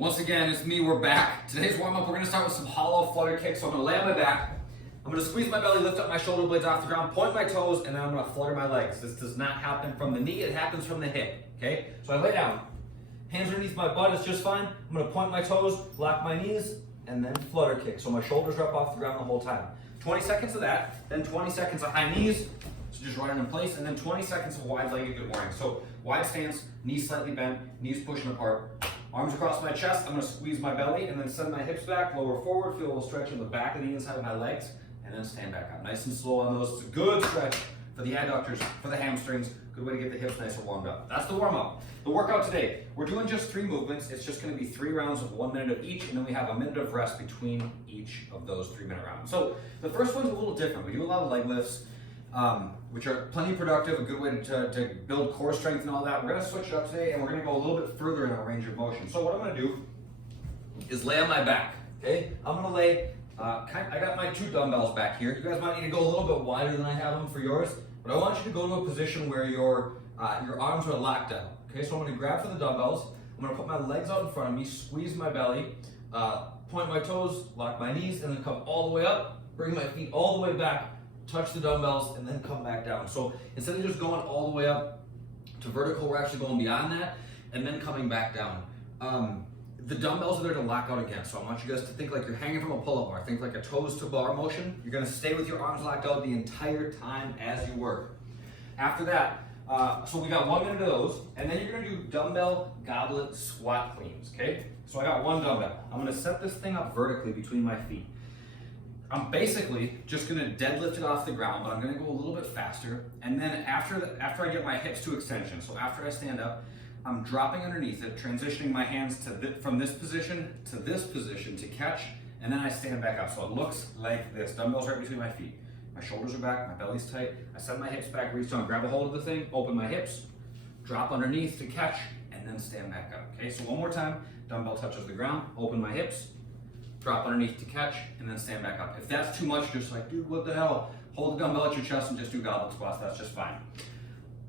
Once again, it's me, we're back. Today's warm-up, we're gonna start with some hollow flutter kicks. So I'm gonna lay on my back, I'm gonna squeeze my belly, lift up my shoulder blades off the ground, point my toes, and then I'm gonna flutter my legs. This does not happen from the knee, it happens from the hip, okay? So I lay down, hands underneath my butt is just fine. I'm gonna point my toes, lock my knees, and then flutter kick. So my shoulders are up off the ground the whole time. 20 seconds of that, then 20 seconds of high knees, so just running in place, and then 20 seconds of wide-legged good morning. So wide stance, knees slightly bent, knees pushing apart. Arms across my chest, I'm gonna squeeze my belly and then send my hips back, lower forward, feel a little stretch in the back of the inside of my legs, and then stand back up. Nice and slow on those. It's a good stretch for the adductors, for the hamstrings. Good way to get the hips nice and warmed up. That's the warm-up. The workout today, we're doing just 3 movements. It's just gonna be 3 rounds of 1 minute of each, and then we have a minute of rest between each of those 3-minute rounds. So the first one's a little different. We do a lot of leg lifts, which are plenty productive, a good way to build core strength and all that. We're gonna switch it up today and we're gonna go a little bit further in our range of motion. So what I'm gonna do is lay on my back, okay? I'm gonna lay, I got my 2 dumbbells back here. You guys might need to go a little bit wider than I have them for yours, but I want you to go to a position where your arms are locked out, okay? So I'm gonna grab for the dumbbells, I'm gonna put my legs out in front of me, squeeze my belly, point my toes, lock my knees, and then come all the way up, bring my feet all the way back, touch the dumbbells, and then come back down. So instead of just going all the way up to vertical, we're actually going beyond that and then coming back down. The dumbbells are there to lock out again. So I want you guys to think like you're hanging from a pull-up bar. Think like a toes to bar motion. You're gonna stay with your arms locked out the entire time as you work. After that, so we got 1 minute of those, and then you're gonna do dumbbell goblet squat cleans, okay? So I got 1 dumbbell. I'm gonna set this thing up vertically between my feet. I'm basically just gonna deadlift it off the ground, but I'm gonna go a little bit faster. And then after I get my hips to extension, so after I stand up, I'm dropping underneath it, transitioning my hands from this position to catch, and then I stand back up. So it looks like this. Dumbbells right between my feet. My shoulders are back, my belly's tight. I send my hips back, reach down, grab a hold of the thing, open my hips, drop underneath to catch, and then stand back up. Okay, so one more time, dumbbell touches the ground, open my hips, drop underneath to catch, and then stand back up. If that's too much, just like, dude, what the hell? Hold the dumbbell at your chest and just do goblet squats, that's just fine.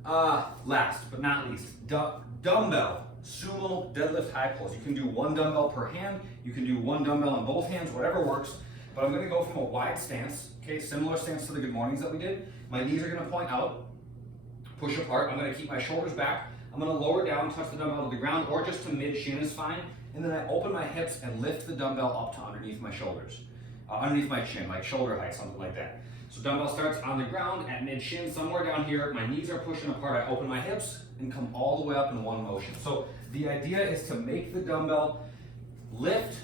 Last but not least, dumbbell sumo deadlift high pulls. You can do 1 dumbbell per hand, you can do 1 dumbbell in both hands, whatever works, but I'm gonna go from a wide stance, okay, similar stance to the good mornings that we did. My knees are gonna point out, push apart, I'm gonna keep my shoulders back, I'm gonna lower down, touch the dumbbell to the ground, or just to mid-shin is fine. And then I open my hips and lift the dumbbell up to underneath my shoulders, underneath my chin, like shoulder height, something like that. So dumbbell starts on the ground at mid-shin, somewhere down here. My knees are pushing apart. I open my hips and come all the way up in one motion. So the idea is to make the dumbbell lift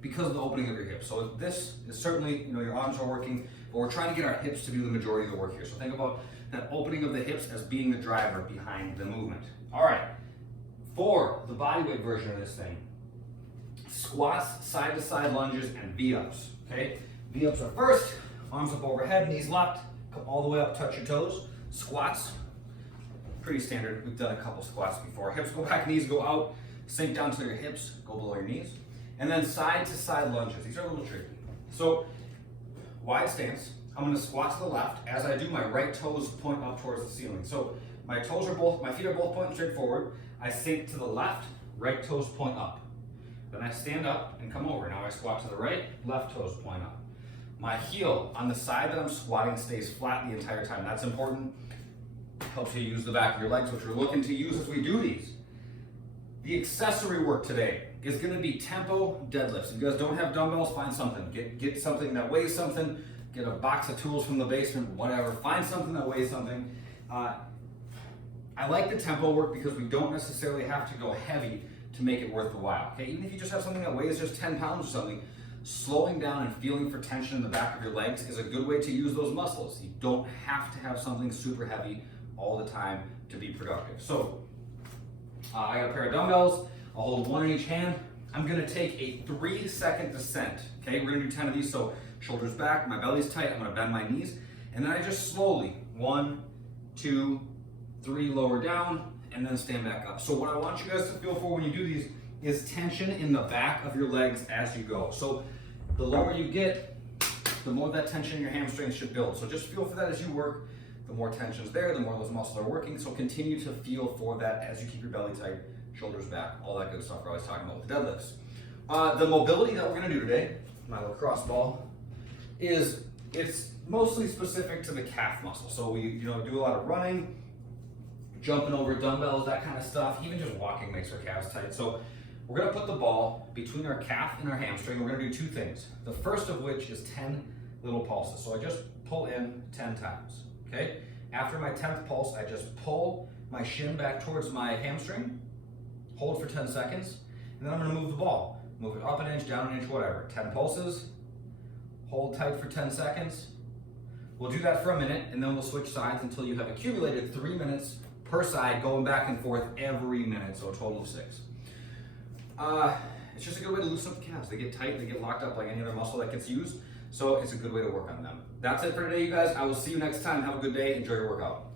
because of the opening of your hips. So this is certainly, your arms are working, but we're trying to get our hips to do the majority of the work here. So think about that opening of the hips as being the driver behind the movement. All right, for the bodyweight version of this thing, squats, side-to-side lunges, and V-ups, okay? V-ups are first, arms up overhead, knees locked, come all the way up, touch your toes. Squats, pretty standard, we've done a couple squats before. Hips go back, knees go out, sink down to your hips, go below your knees. And then side-to-side lunges, these are a little tricky. So, wide stance, I'm gonna squat to the left. As I do, my right toes point up towards the ceiling. So, my feet are both pointing straight forward. I sink to the left, right toes point up. Then I stand up and come over. Now I squat to the right, left toes point up. My heel on the side that I'm squatting stays flat the entire time. That's important. Helps you use the back of your legs, which we're looking to use as we do these. The accessory work today is gonna be tempo deadlifts. If you guys don't have dumbbells, find something. Get something that weighs something, get a box of tools from the basement, whatever. Find something that weighs something. I like the tempo work because we don't necessarily have to go heavy to make it worth the while, okay? Even if you just have something that weighs just 10 pounds or something, slowing down and feeling for tension in the back of your legs is a good way to use those muscles. You don't have to have something super heavy all the time to be productive. So, I got a pair of dumbbells, I'll hold 1 in each hand. I'm gonna take a 3-second descent, okay? We're gonna do 10 of these, so shoulders back, my belly's tight, I'm gonna bend my knees, and then I just slowly, 1, 2, 3, lower down, and then stand back up. So what I want you guys to feel for when you do these is tension in the back of your legs as you go. So the lower you get, the more that tension in your hamstrings should build. So just feel for that as you work. The more tension's there, the more those muscles are working. So continue to feel for that as you keep your belly tight, shoulders back, all that good stuff we're always talking about with the deadlifts. The mobility that we're gonna do today, my lacrosse ball, it's mostly specific to the calf muscle. So we do a lot of running, jumping over dumbbells, that kind of stuff. Even just walking makes our calves tight. So we're gonna put the ball between our calf and our hamstring. We're gonna do two things. The first of which is 10 little pulses. So I just pull in 10 times, okay? After my 10th pulse, I just pull my shin back towards my hamstring, hold for 10 seconds, and then I'm gonna move the ball. Move it up an inch, down an inch, whatever. 10 pulses, hold tight for 10 seconds. We'll do that for a minute, and then we'll switch sides until you have accumulated 3 minutes per side, going back and forth every minute, so a total of 6. It's just a good way to loosen up the calves. They get tight, they get locked up like any other muscle that gets used, so it's a good way to work on them. That's it for today, you guys. I will see you next time. Have a good day. Enjoy your workout.